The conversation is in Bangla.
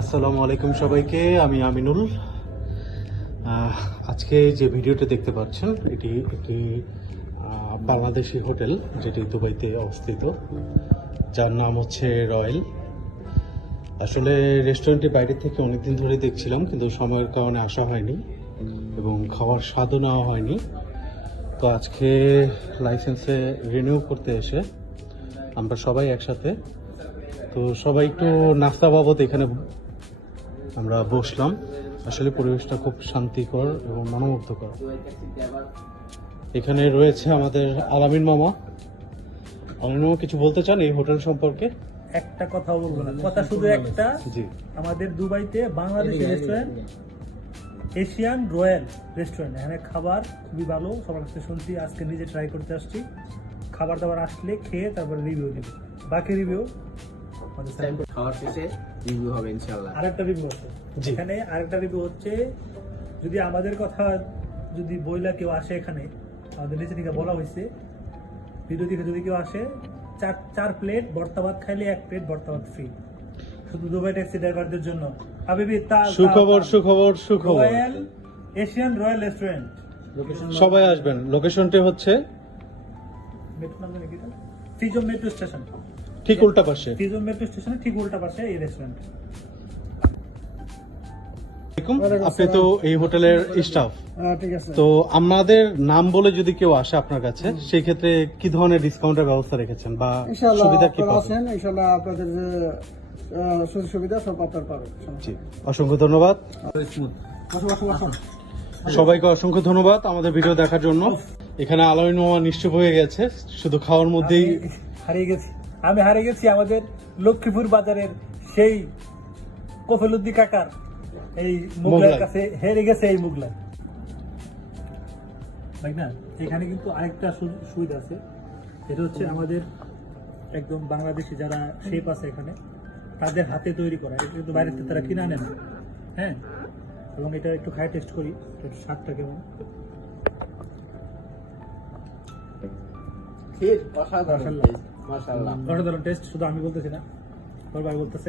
আসসালামু আলাইকুম সবাইকে, আমি আমিনুল। আজকে যে ভিডিওটা দেখতে পাচ্ছেন এটি একটি বাংলাদেশি হোটেল, যেটি দুবাইতে অবস্থিত, যার নাম হচ্ছে রয়্যাল। আসলে রেস্টুরেন্টটি বাইরে থেকে অনেকদিন ধরে দেখছিলাম, কিন্তু সময়ের কারণে আসা হয়নি এবং খাওয়ার স্বাদও নেওয়া হয়নি। তো আজকে লাইসেন্সে রিনিউ করতে এসে আমরা সবাই একসাথে, তো সবাই একটু নাস্তা বাবদ এখানে আমরা বসলাম। আসলে পরিবেশটা খুব শান্তিকর এবং মনোমুগ্ধকর। এখানে রয়েছে আমাদের আলামিন মামা। আলামিন মামা কিছু বলতে চান এই হোটেল সম্পর্কে? একটা কথা বলবো না, কথা শুধু একটা। জি, আমাদের দুবাইতে Bangladeshi restaurant Asian royal restaurant, এখানে খাবার খুবই ভালো। সবার কাছে শুনছি, আজকে নিজে ট্রাই করতে আসছি। খাবার দাবার আসলে খেয়ে তারপরে রিভিউ দেব। বাকি রিভিউ খাওয়ার শেষে রিভিউ হবে ইনশাআল্লাহ। আরেকটা রিভিউ আছে জি। এখানে। আরেকটা রিভিউ হচ্ছে, যদি আমাদের কথা যদি বইলা কেউ আসে, এখানে আমাদের নিচে থেকে বলা হয়েছে, ভিডিও দেখে যদি কেউ আসে, চার প্লেট ভর্তা ভাত খাইলে 1 প্লেট ভর্তা ভাত ফ্রি, শুধু দুবাই ট্যাক্সি ড্রাইভারদের জন্য। হাবিবি সুখবর সুখবর সুখবর। রয়্যাল এশিয়ান রয়্যাল রেস্টুরেন্ট, সবাই আসবেন। লোকেশনটি হচ্ছে ফ্রিজম মেট্রো স্টেশন, ঠিক উল্টা পাশে। ফ্রিজম মেট্রো স্টেশনের ঠিক উল্টা পাশে এই রেস্টুরেন্ট। আপনি তো এই হোটেলের স্টাফ, ঠিক আছে। তো আমাদের নাম বলে যদি কেউ আসে আপনার কাছে, সেই ক্ষেত্রে কি ধরনের ডিসকাউন্টের ব্যবস্থা রেখেছেন বা ইনশাআল্লাহ সুবিধা কি আপনারা পাবেন? আছেন, ইনশাআল্লাহ আপনাদের যে সুযোগ সুবিধা সব আপনারা পাবেন। জি, অসংখ্য ধন্যবাদ সবাইকে। অসংখ্য ধন্যবাদ আমাদের ভিডিও দেখার জন্য। এখানে আলামিন মামা নিশ্চুপ হয়ে গেছে শুধু খাওয়ার মধ্যেই। আমি হারিয়ে গেছি আমাদের লক্ষ্মীপুর বাজারের সেই কফিলুদ্দি কাকার এই মুগলাইয়ের কাছে হেরে গেছে। এই মুগলাই তাই না? এখানে কিন্তু আরেকটা সুবিধা আছে, এটা হচ্ছে আমাদের একদম বাংলাদেশি যারা শেফ আছে এখানে, তাদের হাতে তৈরি করা। এটা কিন্তু বাইরে থেকে তারা কিনে আনে না। হ্যাঁ, এবং এটা একটু খাই টেস্ট করি, একটু স্বাদটা কেমন। ঠিক অসাধারণ মাশাআল্লাহ। মাশাআল্লাহ। অসাধারণ টেস্ট, শুধু আমি বলতেছি না, বড় ভাই বলতেছে।